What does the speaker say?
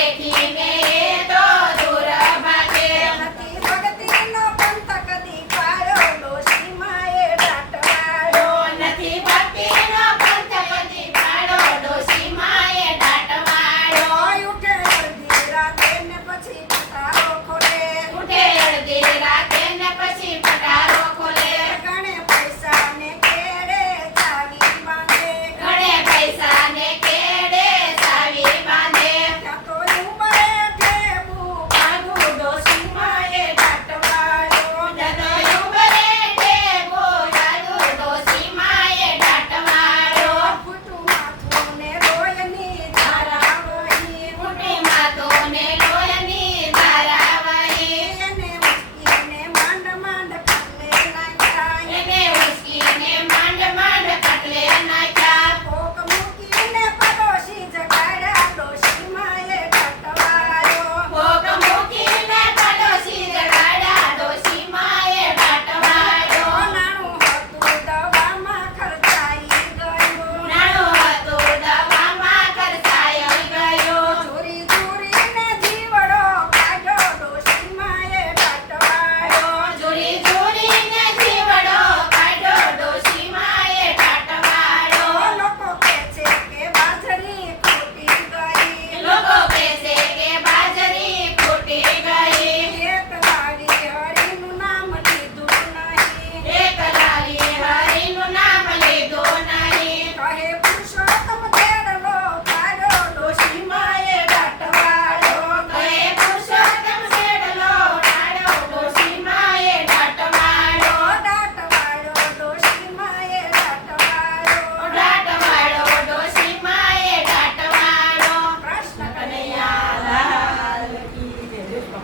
Mickey, Mickey.